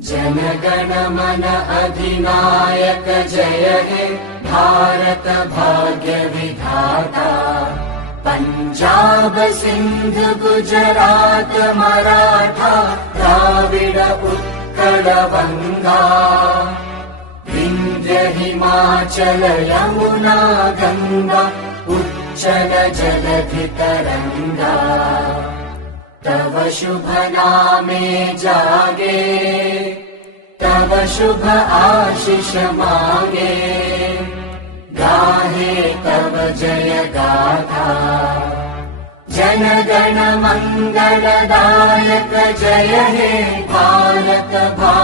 जनगण मन अधिनायक जय हे भारत भाग्य विधाता। पंजाब सिंध गुजरात मराठा द्राविड उत्कल बंगा। विंध्य हिमाचल यमुना गंगा उच्चल जलधि तरंगा। तव शुभ नामे जागे तव शुभ आशीष मांगे। गाहे तव जय गाथा जनगण मंगलदायक जय हे भारत भाग्य